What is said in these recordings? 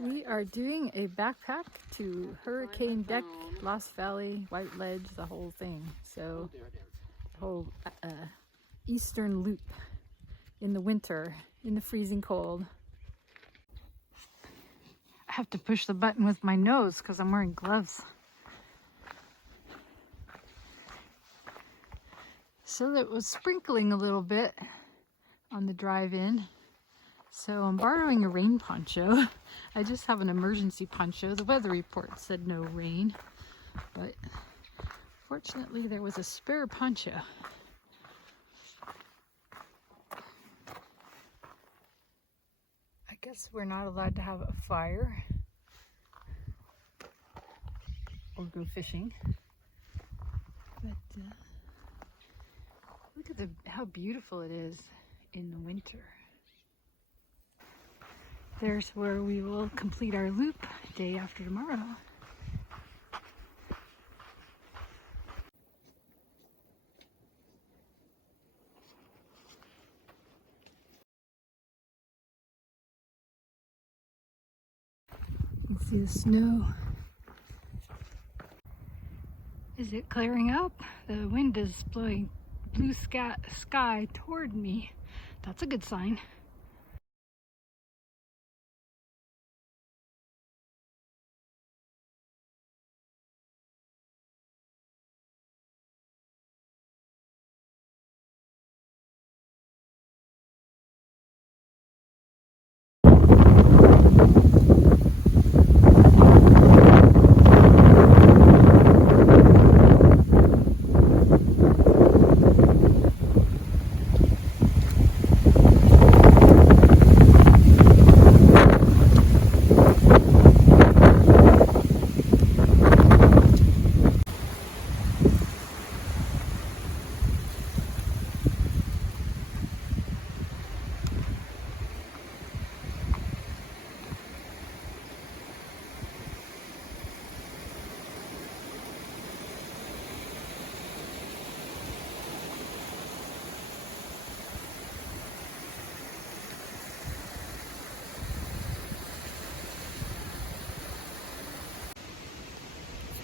We are doing a backpack to Hurricane Deck, Lost Valley, Whiteledge, the whole thing. So, the whole eastern loop in the winter, in the freezing cold. I have to push the button with my nose because I'm wearing gloves. So it was sprinkling a little bit on the drive-in. So I'm borrowing a rain poncho. I just have an emergency poncho. The weather report said no rain, but fortunately there was a spare poncho. I guess we're not allowed to have a fire or go fishing, but look at how beautiful it is in the winter. There's where we will complete our loop day after tomorrow. You can see the snow. Is it clearing up? The wind is blowing blue sky toward me. That's a good sign.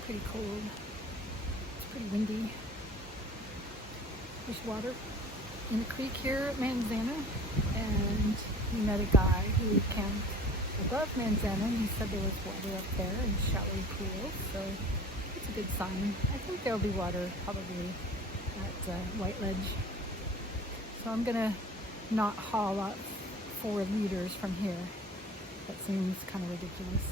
Pretty cold. It's pretty windy. There's water in the creek here at Manzana, and we met a guy who camped above Manzana. He said there was water up there and shallow pools, so it's a good sign. I think there'll be water probably at Whiteledge. So I'm gonna not haul up 4 liters from here. That seems kind of ridiculous.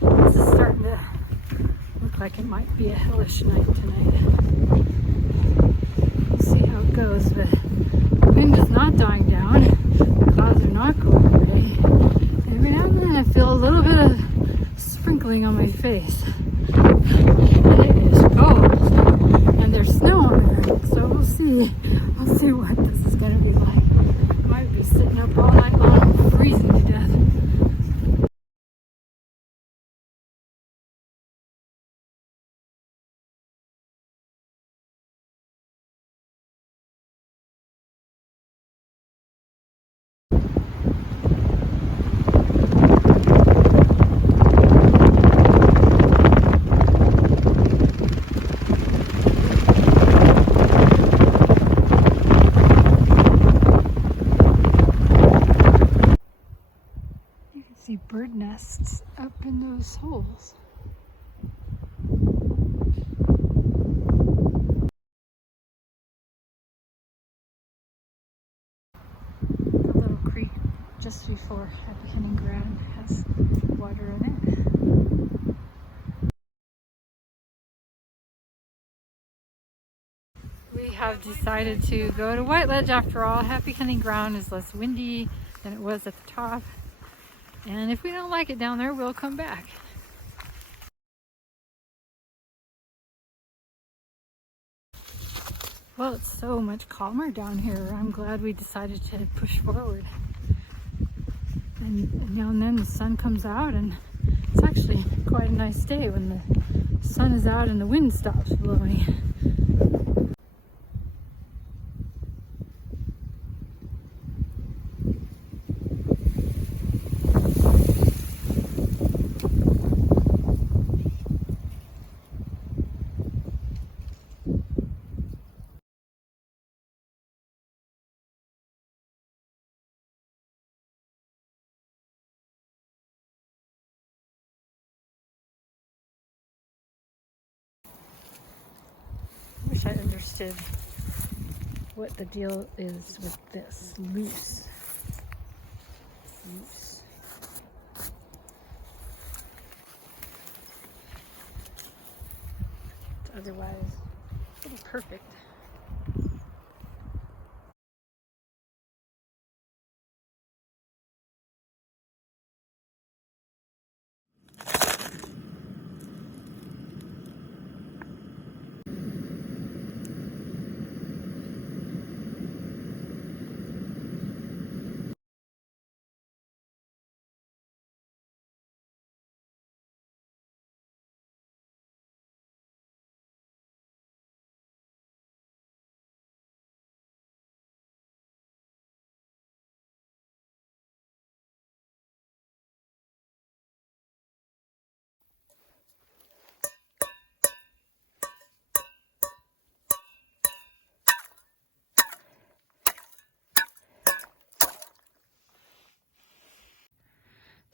This is starting to look like it might be a hellish night tonight. We'll see how it goes, but the wind is not dying down. The clouds are not going away. Every now and then I feel a little bit of sprinkling on my face. And it is cold. And there's snow on the ground, so we'll see. We'll see what this is going to be like. I might be sitting up all night long, freezing to death. See bird nests up in those holes. The little creek just before Happy Hunting Ground has water in it. We have decided to go to Whiteledge after all. Happy Hunting Ground is less windy than it was at the top. And if we don't like it down there, we'll come back. Well, it's so much calmer down here. I'm glad we decided to push forward. And now and then the sun comes out, and it's actually quite a nice day when the sun is out and the wind stops blowing. I wish I understood what the deal is with this. Loose. Otherwise, it'll be perfect.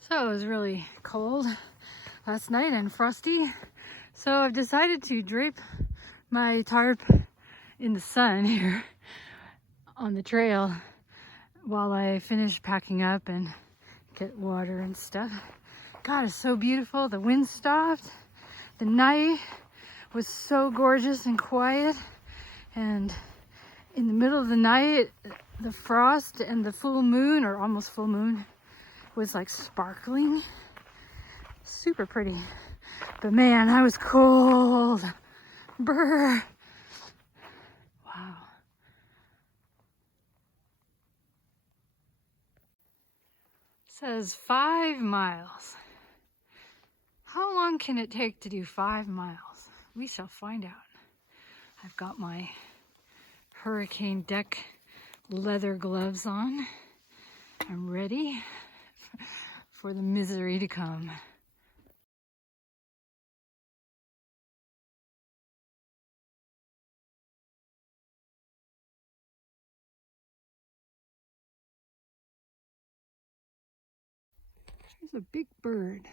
So it was really cold last night and frosty. So I've decided to drape my tarp in the sun here on the trail while I finish packing up and get water and stuff. God, it's so beautiful. The wind stopped. The night was so gorgeous and quiet. And in the middle of the night, the frost and the full moon, or almost full moon, was like sparkling. Super pretty. But man, I was cold. Brr. Wow. Says 5 miles. How long can it take to do 5 miles? We shall find out. I've got my hurricane deck leather gloves on. I'm ready for the misery to come. There's a big bird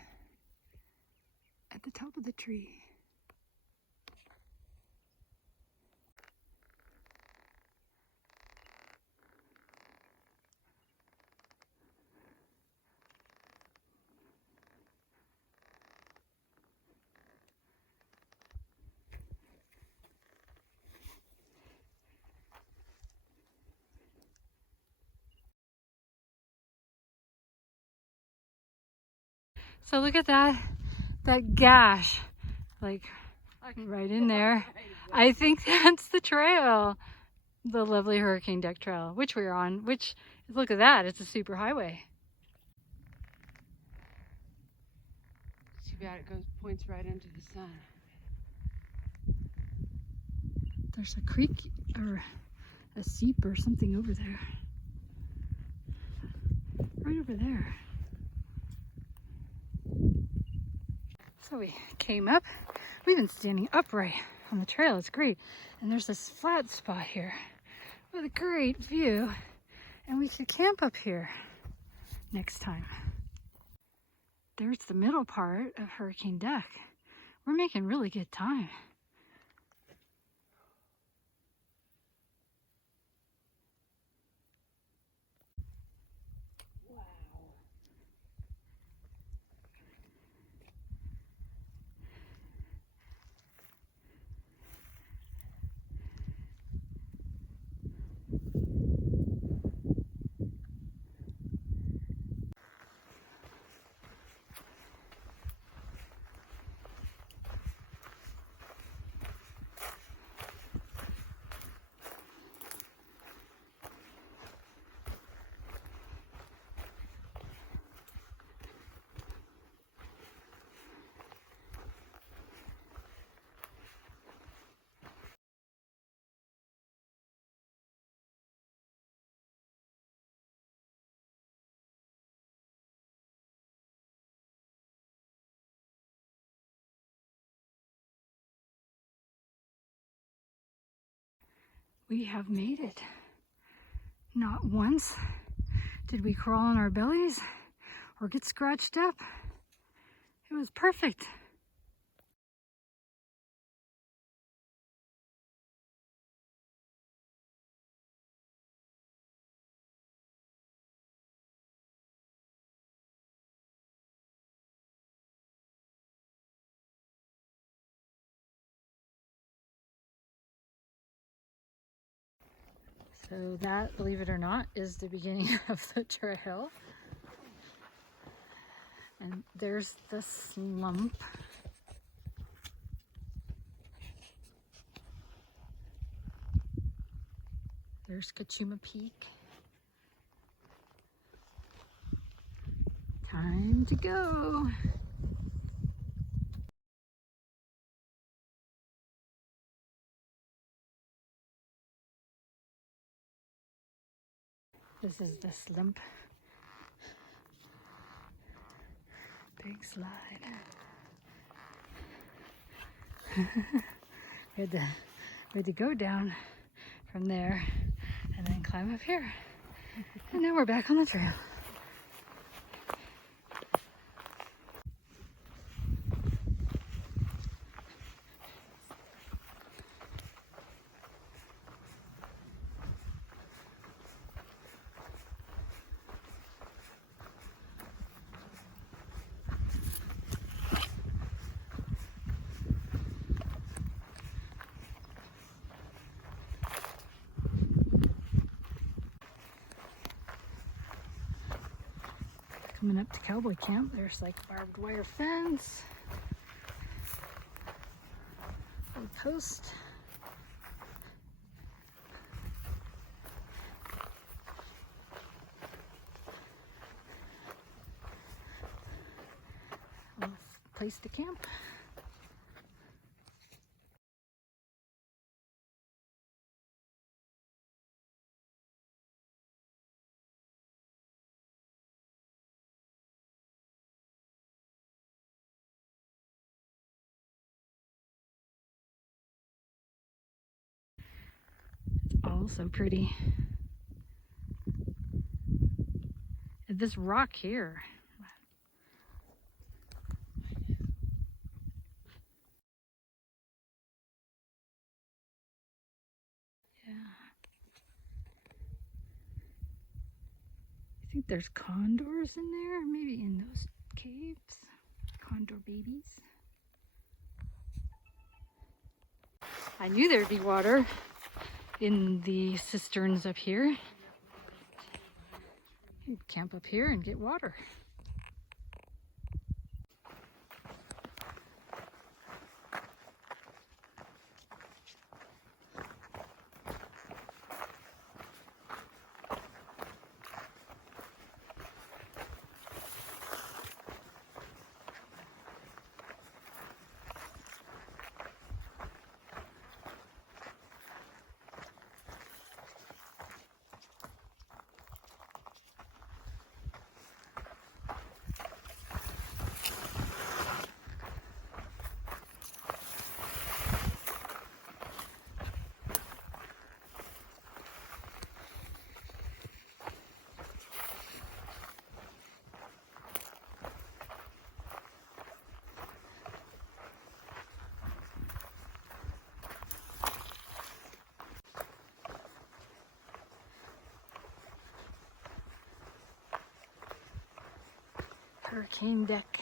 at the top of the tree. So look at that gash, like right in there. I think that's the trail, the lovely Hurricane Deck Trail, which we're on, which, look at that, it's a super highway. Too bad it points right into the sun. There's a creek or a seep or something over there. Right over there. So we came up. We've been standing upright on the trail. It's great. And there's this flat spot here with a great view. And we should camp up here next time. There's the middle part of Hurricane Deck. We're making really good time. We have made it. Not once did we crawl on our bellies or get scratched up. It was perfect. So that, believe it or not, is the beginning of the trail. And there's the slump. There's Kachuma Peak. Time to go. This is the slump. Big slide. we had to go down from there and then climb up here. And now we're back on the trail. Coming up to cowboy camp, there's like barbed wire fence, a post. A place to camp. Oh, so pretty. This rock here. Yeah. I think there's condors in there, maybe in those caves. Condor babies. I knew there'd be water in the cisterns up here. You'd camp up here and get water. Hurricane deck.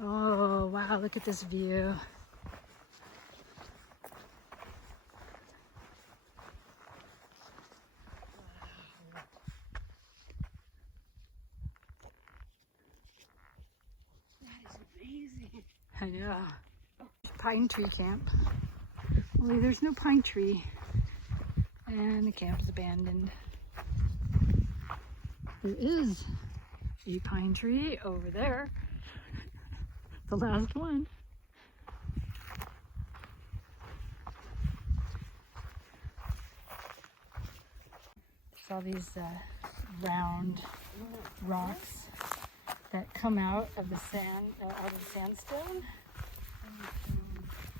Oh, wow, look at this view. That is amazing. I know. Pine tree camp. Only there's no pine tree. And the camp is abandoned. There is a pine tree over there. The last one. There's all these round rocks that come out of the sand, out of the sandstone.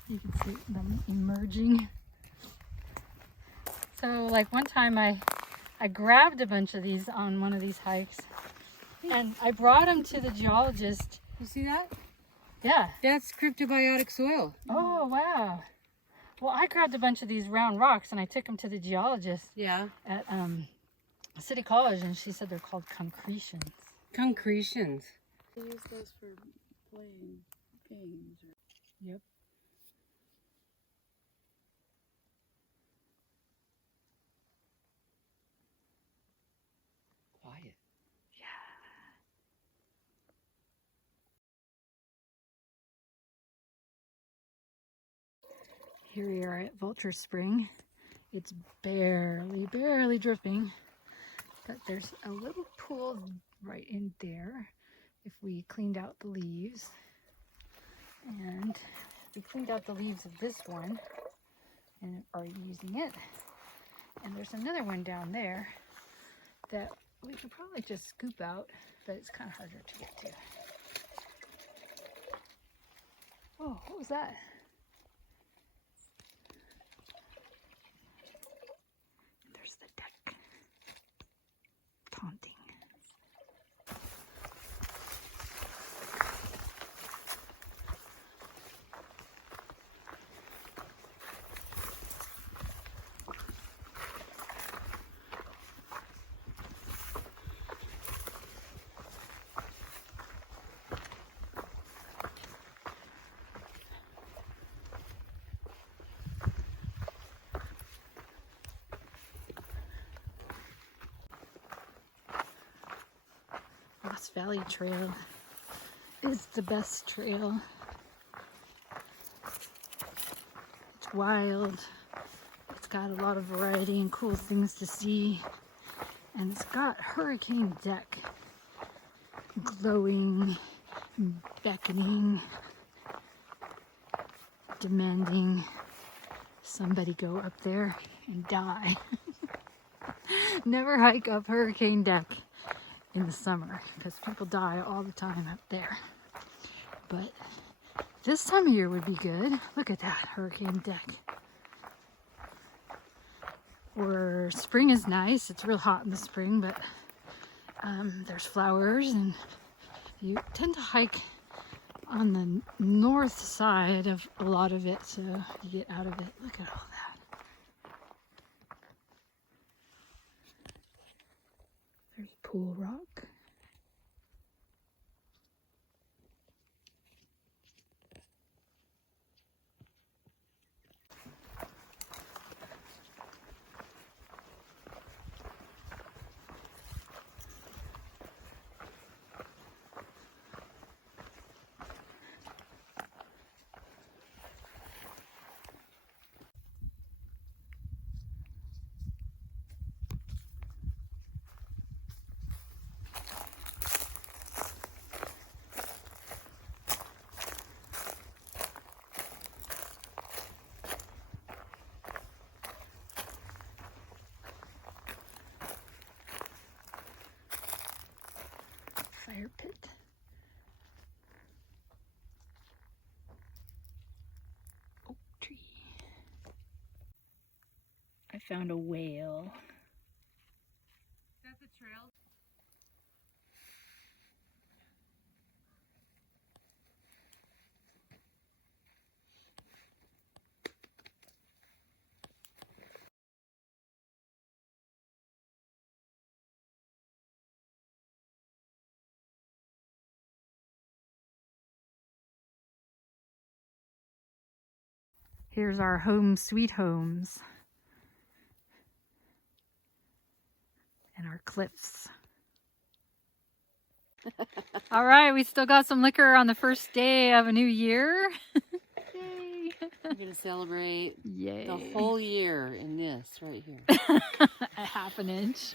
You can see them emerging. So like one time I grabbed a bunch of these on one of these hikes and I brought them to the geologist. You see that? Yeah. That's cryptobiotic soil. Oh, wow. Well, I grabbed a bunch of these round rocks and I took them to the geologist Yeah. at City College, and she said they're called concretions. Concretions. They use those for playing games. Yep. Quiet. Here we are at Vulture Spring. It's barely dripping, but there's a little pool right in there if we cleaned out the leaves. And we cleaned out the leaves of this one and are using it. And there's another one down there that we could probably just scoop out, but it's kind of harder to get to. Oh, what was that? There's the deck. Taunting. Lost Valley Trail is the best trail. It's wild. It's got a lot of variety and cool things to see. And it's got Hurricane Deck glowing, beckoning, demanding somebody go up there and die. Never hike up Hurricane Deck in the summer because people die all the time up there. But this time of year would be good. Look at that Hurricane Deck. Or spring is nice. It's real hot in the spring, but there's flowers, and you tend to hike on the north side of a lot of it, so you get out of it. Look at all that. There's Pool Rock. Fire pit. Oak tree. I found a whale. Is that the trail? Here's our home sweet homes. And our cliffs. All right, we still got some liquor on the first day of a new year. Yay. We're going to celebrate Yay. the whole year in this right here. A half an inch.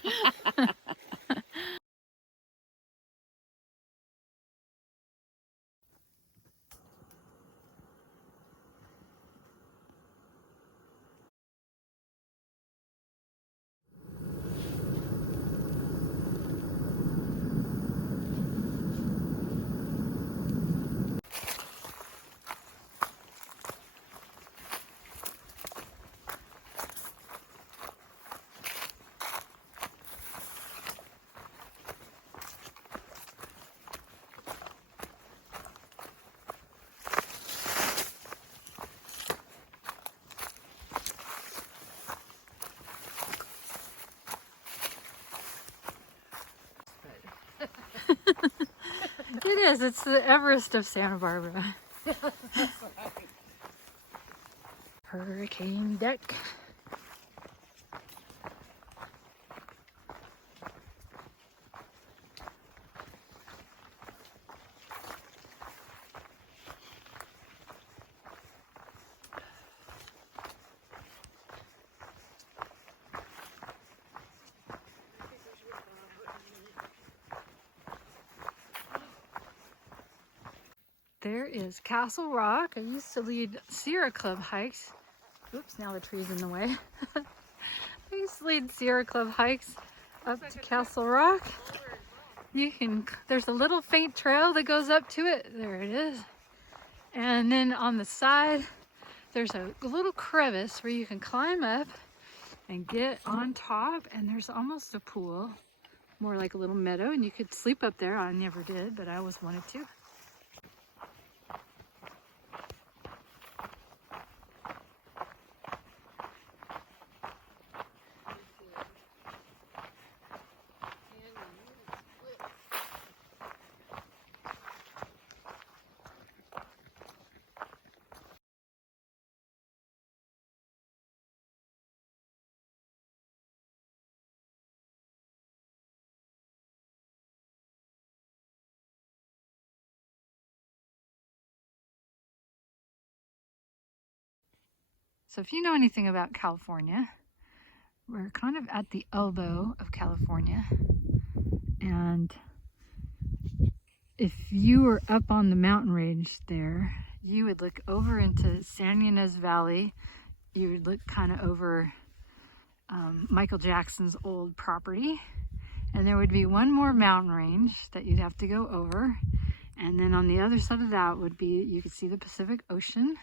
It is. It's the Everest of Santa Barbara. Hurricane deck. There is Castle Rock. I used to lead Sierra Club hikes. Oops, now the tree's in the way. I used to lead Sierra Club hikes up to Castle Rock. There's a little faint trail that goes up to it. There it is. And then on the side, there's a little crevice where you can climb up and get on top. And there's almost a pool, more like a little meadow. And you could sleep up there. I never did, but I always wanted to. So if you know anything about California, we're kind of at the elbow of California. And if you were up on the mountain range there, you would look over into San Ynez Valley. You would look kind of over Michael Jackson's old property. And there would be one more mountain range that you'd have to go over. And then on the other side of that would be, you could see the Pacific Ocean.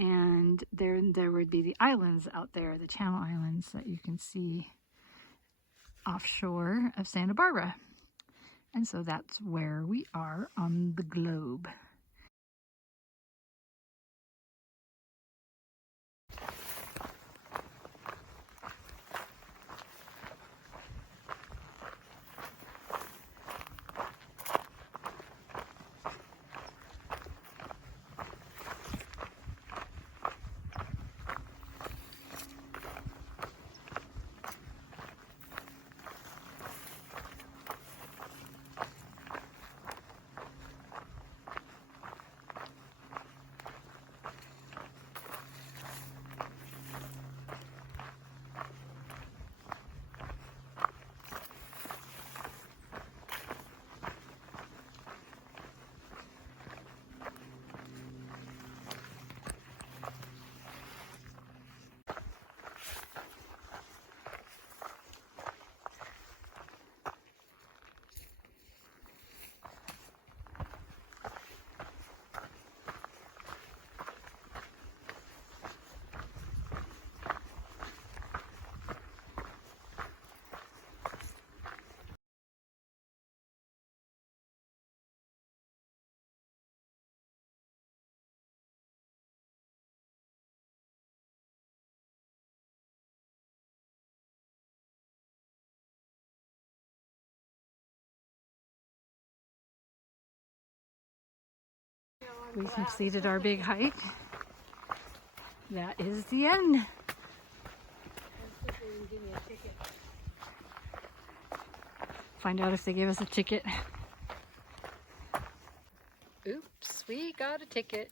And there would be the islands out there, the Channel Islands that you can see offshore of Santa Barbara. And so that's where we are on the globe. We completed our big hike. That is the end. Find out if they gave us a ticket. Oops, we got a ticket.